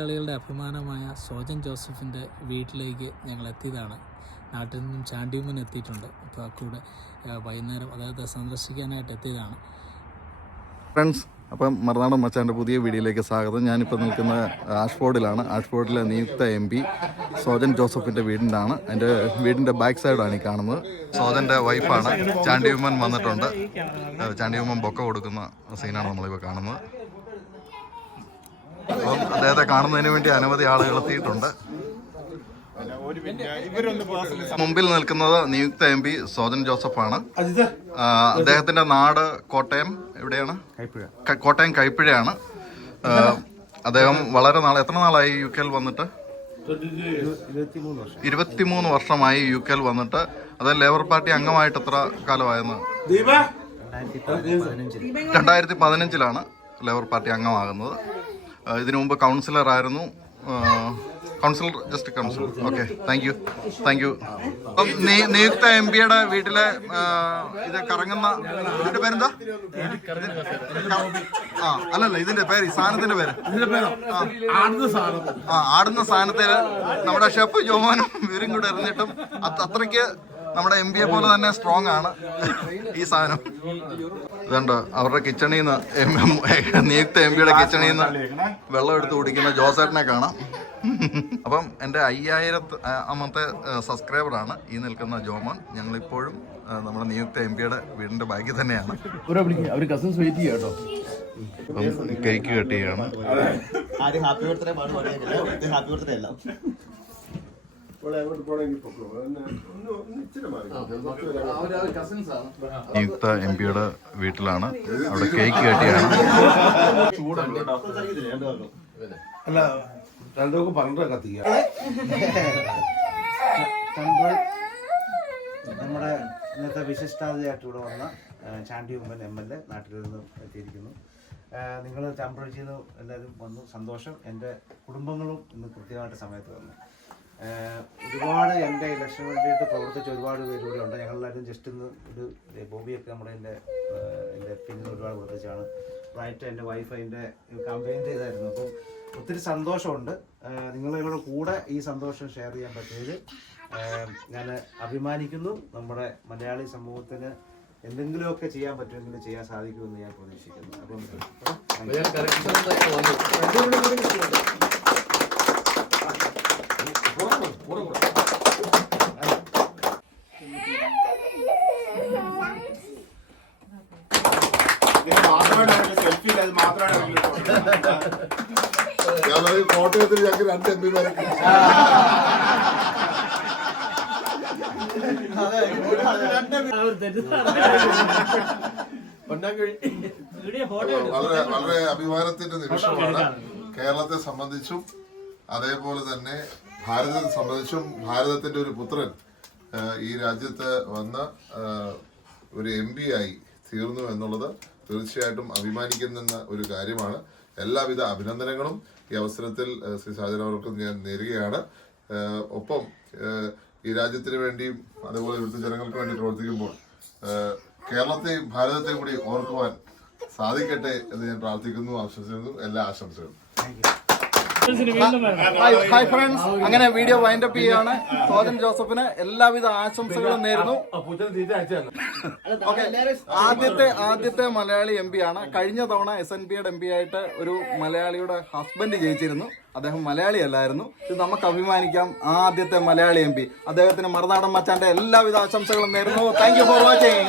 മലയാളികളുടെ അഭിമാനമായ സോജൻ ജോസഫിന്റെ വീട്ടിലേക്ക് ഞങ്ങൾ എത്തിയതാണ് നാട്ടിൽ നിന്നും ചാണ്ടിയുമ്മൻ എത്തിയിട്ടുണ്ട്. അപ്പോൾ കൂടെ വൈകുന്നേരം അതായത് സന്ദർശിക്കാനായിട്ട് എത്തിയതാണ്. ഫ്രണ്ട്സ് അപ്പം മറുനാടൻ മച്ചാന്റെ പുതിയ വീഡിയോയിലേക്ക് സ്വാഗതം. ഞാനിപ്പോൾ നിൽക്കുന്ന ആഷ്ഫോർഡിലാണ് ആഷ്ഫോർഡിലെ നിയുക്ത എം പി സോജൻ ജോസഫിന്റെ വീടിന്റെ ആണ് എന്റെ വീടിന്റെ ബാക്ക് സൈഡാണ് ഈ കാണുന്നത്. സോജന്റെ വൈഫാണ്. ചാണ്ടിയുമ്മൻ വന്നിട്ടുണ്ട്. ചാണ്ടിയുമ്മൻ ബൊക്ക കൊടുക്കുന്ന സീനാണ് നമ്മളിപ്പോൾ കാണുന്നത്. അപ്പം അദ്ദേഹത്തെ കാണുന്നതിന് വേണ്ടി അനവധി ആളുകൾ എത്തിയിട്ടുണ്ട്. മുമ്പിൽ നിൽക്കുന്നത് നിയുക്ത എം പി സോജൻ ജോസഫാണ്. അദ്ദേഹത്തിന്റെ നാട് കോട്ടയം എവിടെയാണ്? കോട്ടയം കൈപ്പിഴയാണ്. അദ്ദേഹം വളരെ നാളെ എത്ര നാളായി യു കെയിൽ വന്നിട്ട്? ഇരുപത്തിമൂന്ന് വർഷമായി യു കെയിൽ വന്നിട്ട്. അത് ലേബർ പാർട്ടി അംഗമായിട്ട് എത്ര കാലമായെന്ന്? രണ്ടായിരത്തി പതിനഞ്ചിലാണ് ലേബർ പാർട്ടി അംഗമാകുന്നത്. ഇതിനു മുമ്പ് കൗൺസിലർ ആയിരുന്നു. Councillor just councillor okay thank you thank you അപ്പം നിയുക്ത എം പിയുടെ വീട്ടിലെ ഇത് കറങ്ങുന്ന ഇതിന്റെ പേരെന്താ? ആ അല്ലല്ല ഇതിന്റെ പേര് ഈ സാധനത്തിന്റെ പേര്. ആ. ആടുന്ന സാധനത്തിൽ നമ്മുടെ ഷെഫ് ജോമാനും ഇവരും കൂടെ എറിഞ്ഞിട്ടും അത് അത്രയ്ക്ക് നമ്മുടെ എം പിയെ പോലെ തന്നെ സ്ട്രോങ് ആണ് ഈ സാധനം. ഇതുണ്ട്? അവരുടെ കിച്ചണിൽ നിന്ന് നിയുക്ത എം പിയുടെ കിച്ചണിൽ നിന്ന് വെള്ളം എടുത്ത് കുടിക്കുന്ന ജോസേട്ടനെ കാണാം. അപ്പം എന്റെ അയ്യായിരത്ത് അമ്മത്തെ സബ്സ്ക്രൈബറാണ് ഈ നിൽക്കുന്ന ജോമോൻ. ഞങ്ങളിപ്പോഴും നമ്മുടെ നിയുക്ത എം പിയുടെ വീടിന്റെ ബാക്കിൽ തന്നെയാണ്. Cake cut. ചെയ്യാണ്. വെയിറ്റ് ബർത്ത്ഡേ കേട്ടോ ബർത്ത്ഡേ കേക്ക് അല്ല കസിൻസ് ആണ്. നിയുക്ത എം പിയുടെ വീട്ടിലാണ്. അവിടെ കേക്ക് കെട്ടിയാണ്. അല്ല രണ്ടുപേർക്കും പറഞ്ഞിട്ട് കത്തിക്കുക നമ്മുടെ ഇന്നത്തെ വിശിഷ്ടാതിഥിയായിട്ട് ഇവിടെ വന്ന Chandy Oommen M L A നാട്ടിൽ നിന്ന് എത്തിയിരിക്കുന്നു. നിങ്ങൾ ചാമ്പ്രജിയിൽ നിന്ന് എല്ലാവരും വന്നു. സന്തോഷം. എന്റെ കുടുംബങ്ങളും ഇന്ന് കൃത്യമായിട്ട് സമയത്ത് വന്നു. ഒരുപാട് എന്റെ ഇലക്ഷൻ വേണ്ടിയിട്ട് പ്രവർത്തിച്ച ഒരുപാട് പേര് ഇവിടെ ഉണ്ട്. ഞങ്ങളെല്ലാവരും ജസ്റ്റ് ഇന്ന് ഒരു ബോബിയൊക്കെ നമ്മുടെ എന്റെ എന്റെ പിന്നിൽ ഒരുപാട് പ്രവർത്തിച്ചാണ് റൈറ്റ് എന്റെ വൈഫ് അതിന്റെ കമ്പയിൻ ചെയ്തായിരുന്നു. അപ്പം ഒത്തിരി സന്തോഷമുണ്ട്. നിങ്ങളുടെ കൂടെ ഈ സന്തോഷം ഷെയർ ചെയ്യാൻ പറ്റിയതിൽ. ഞാൻ അഭിമാനിക്കുന്നു. നമ്മുടെ മലയാളി സമൂഹത്തിന് എന്തെങ്കിലുമൊക്കെ ചെയ്യാൻ പറ്റുമെങ്കിൽ ചെയ്യാൻ സാധിക്കുമെന്ന് ഞാൻ പ്രതീക്ഷിക്കുന്നു. അപ്പം കോട്ടയത്തിൽ ഞങ്ങൾക്ക് രണ്ട് എം പിമാരെ വളരെ വളരെ അഭിമാനത്തിന്റെ നിമിഷമാണ്. കേരളത്തെ സംബന്ധിച്ചും അതേപോലെ തന്നെ ഭാരതത്തെ സംബന്ധിച്ചും ഭാരതത്തിന്റെ ഒരു പുത്രൻ ഈ രാജ്യത്ത് വന്ന ഒരു എം ആയി തീർന്നു എന്നുള്ളത് തീർച്ചയായിട്ടും അഭിമാനിക്കുന്ന ഒരു കാര്യമാണ്. എല്ലാവിധ അഭിനന്ദനങ്ങളും ഈ അവസരത്തിൽ ശ്രീ അവർക്ക് ഞാൻ നേരുകയാണ്. ഒപ്പം ഈ രാജ്യത്തിന് വേണ്ടിയും അതുപോലെ ഇവിടുത്തെ ജനങ്ങൾക്ക് വേണ്ടി പ്രവർത്തിക്കുമ്പോൾ കേരളത്തെയും ഭാരതത്തെയും കൂടി ഓർക്കുവാൻ സാധിക്കട്ടെ എന്ന് ഞാൻ പ്രാർത്ഥിക്കുന്നു ആശംസിക്കുന്നു എല്ലാ ആശംസകളും. ഹായ് ഫ്രണ്ട്സ് അങ്ങനെ വീഡിയോ വൈൻഡ് അപ്പ് ചെയ്യാണ്. സോജൻ ജോസഫിന് എല്ലാവിധ ആശംസകളും നേരുന്നു. ഓക്കെ ആദ്യത്തെ ആദ്യത്തെ മലയാളി എം പി ആണ്. കഴിഞ്ഞ തവണ എസ് എൻ പിയുടെ എം പി ആയിട്ട് ഒരു മലയാളിയുടെ ഹസ്ബൻഡ് ജയിച്ചിരുന്നു. അദ്ദേഹം മലയാളി അല്ലായിരുന്നു. ഇത് നമുക്ക് അഭിമാനിക്കാം ആദ്യത്തെ മലയാളി എം പി അദ്ദേഹത്തിന് മറുനാടൻ മച്ചാന്റെ എല്ലാവിധ ആശംസകളും നേരുന്നു. Thank you for watching